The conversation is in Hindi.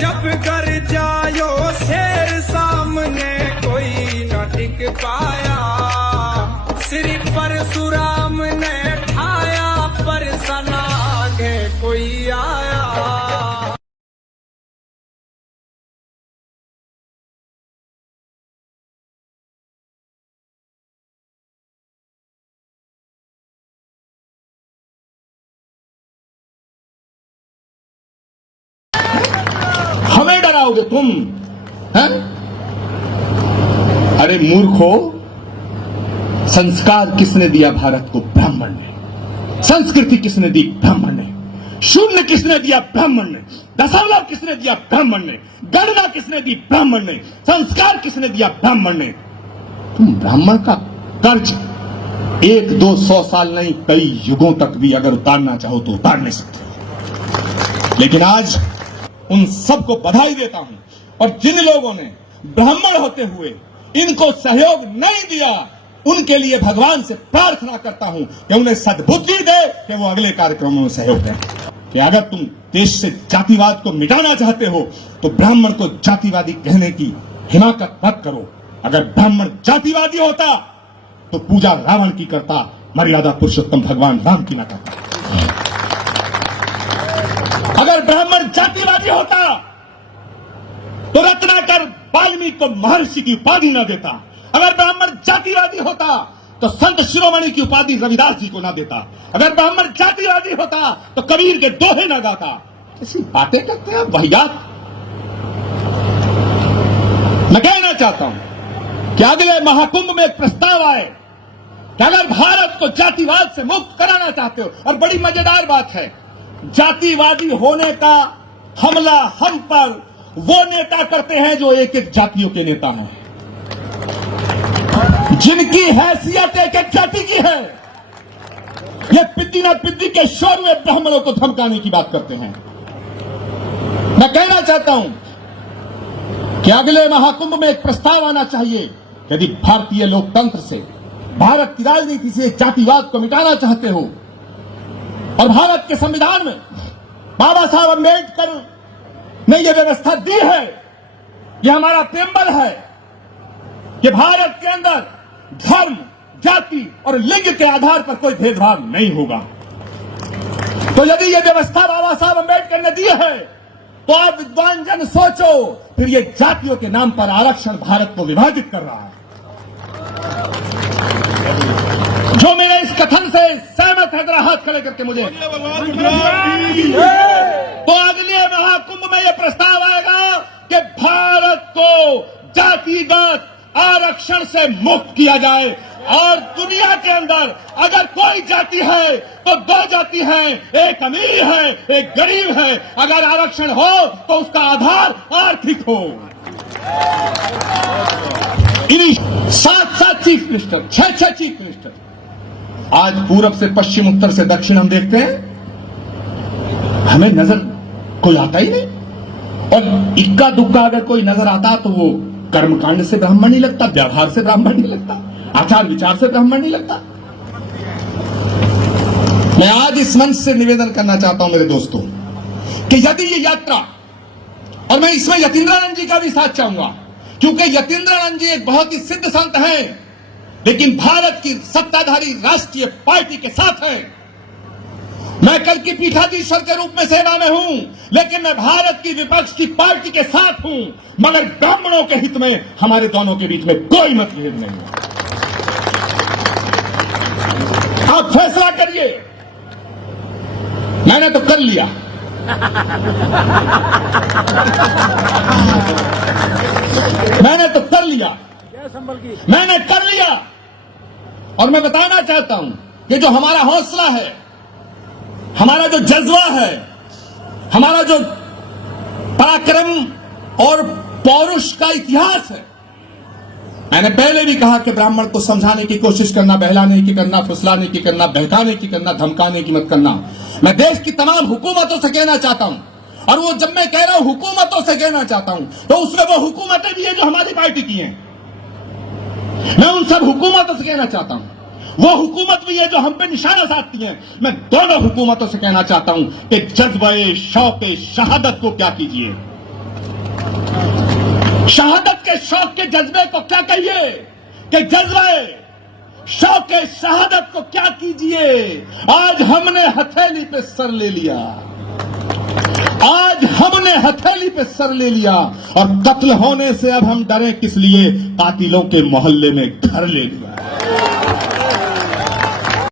जब कर जायो शेर सामने कोई न टिक पाया, श्री परशुराम ने ठाया पर सना आगे कोई आया। हमें डराओगे तुम हैं? अरे मूर्खो, संस्कार किसने दिया भारत को? ब्राह्मण ने। संस्कृति किसने दी? ब्राह्मण ने। शून्य किसने दिया? ब्राह्मण ने। दशमलव किसने दिया? ब्राह्मण ने। गणना किसने दी? ब्राह्मण ने। संस्कार किसने दिया? ब्राह्मण ने। तुम ब्राह्मण का कर्ज 1, 2, 100 साल नहीं, कई युगों तक भी अगर उतारना चाहो तो उतार नहीं सकते। लेकिन आज उन सबको बधाई देता हूं, और जिन लोगों ने ब्राह्मण होते हुए इनको सहयोग नहीं दिया, उनके लिए भगवान से प्रार्थना करता हूं कि उन्हें सद्बुद्धि दे कि वो अगले कार्यक्रमों में सहयोग दें। कि अगर तुम देश से जातिवाद को मिटाना चाहते हो तो ब्राह्मण को जातिवादी कहने की हिमाकत मत करो। अगर ब्राह्मण जातिवादी होता तो पूजा रावण की करता, मर्यादा पुरुषोत्तम भगवान राम की ना करता। अगर ब्राह्मण जातिवादी होता तो रत्नाकर वाल्मीकि को महर्षि की उपाधि न देता। अगर ब्राह्मण जातिवादी होता तो संत शिरोमणि की उपाधि रविदास जी को ना देता। अगर ब्राह्मण जातिवादी होता तो कबीर के दोहे न गाता। ऐसी बातें करते हैं वाहियात। मैं कहना चाहता हूं कि अगले महाकुंभ में एक प्रस्ताव आए कि अगर भारत को जातिवाद से मुक्त कराना चाहते हो, और बड़ी मजेदार बात है, जातिवादी होने का हमला हम पर वो नेता करते हैं जो एक एक जातियों के नेता हैं, जिनकी हैसियत एक एक जाति की है। ये पिद्दी ना पिद्दी के शोर में ब्राह्मणों को धमकाने की बात करते हैं। मैं कहना चाहता हूं कि अगले महाकुंभ में एक प्रस्ताव आना चाहिए। यदि भारतीय लोकतंत्र से, भारत की राजनीति से जातिवाद को मिटाना चाहते हो, और भारत के संविधान में बाबा साहब अम्बेडकर ने यह व्यवस्था दी है, यह हमारा प्रेम्बल है कि भारत के अंदर धर्म, जाति और लिंग के आधार पर कोई भेदभाव नहीं होगा। तो यदि यह व्यवस्था बाबा साहब अम्बेडकर ने दी है तो आप विद्वान जन सोचो, फिर यह जातियों के नाम पर आरक्षण भारत को विभाजित कर रहा है। जो मेरे इस कथन से सहमत है, जरा हाथ खड़े करके मुझे। तो अगले महाकुंभ में यह प्रस्ताव आएगा कि भारत को जातिगत आरक्षण से मुक्त किया जाए, और दुनिया के अंदर अगर कोई जाति है तो 2 जाति हैं, एक अमीर है, एक गरीब है। अगर आरक्षण हो तो उसका आधार आर्थिक हो। इन्हीं 7 चीफ मिनिस्टर, 6 चीफ मिनिस्टर, आज पूरब से पश्चिम, उत्तर से दक्षिण हम देखते हैं, हमें नजर कोई आता ही नहीं। और इक्का दुक्का अगर कोई नजर आता तो वो कर्मकांड से ब्राह्मण नहीं लगता, व्यवहार से ब्राह्मण नहीं लगता, आचार विचार से ब्राह्मण नहीं लगता। मैं आज इस मंच से निवेदन करना चाहता हूं मेरे दोस्तों कि यदि ये यात्रा, और मैं इसमें यतीन्द्रानंद जी का भी साथ चाहूंगा, क्योंकि यतीन्द्रानंद जी एक बहुत ही सिद्ध संत हैं, लेकिन भारत की सत्ताधारी राष्ट्रीय पार्टी के साथ है। मैं कल की पीठाधीश्वर के रूप में सेवा में हूं, लेकिन मैं भारत की विपक्ष की पार्टी के साथ हूं, मगर ब्राह्मणों के हित में हमारे दोनों के बीच में कोई मतभेद नहीं है। आप फैसला करिए। मैंने तो कर लिया। मैंने तो कर लिया, मैंने कर लिया। और मैं बताना चाहता हूं कि जो हमारा हौसला है, हमारा जो जज्बा है, हमारा जो पराक्रम और पौरुष का इतिहास है, मैंने पहले भी कहा कि ब्राह्मण को समझाने की कोशिश करना, बहलाने की करना, फुसलाने की करना, बहकाने की करना, धमकाने की मत करना। मैं देश की तमाम हुकूमतों से कहना चाहता हूं, और वो जब मैं कह रहा हूं हुकूमतों से कहना चाहता हूं, तो उसमें वो हुकूमतें भी हैं जो हमारी पार्टी की हैं। मैं उन सब हुकूमतों से कहना चाहता हूं, वो हुकूमत भी है जो हम पे निशाना साधती है। मैं दोनों हुकूमतों से कहना चाहता हूं कि जज्बे शौक़े शहादत को क्या कीजिए, शहादत के शौक के जज्बे को क्या कहिए कि जज्बे शौक के शहादत को क्या कीजिए। आज हमने हथेली पे सर ले लिया, आज हमने हथेली पे सर ले लिया और कत्ल होने से अब हम डरे किस लिए, कातिलों के मोहल्ले में घर ले लिया।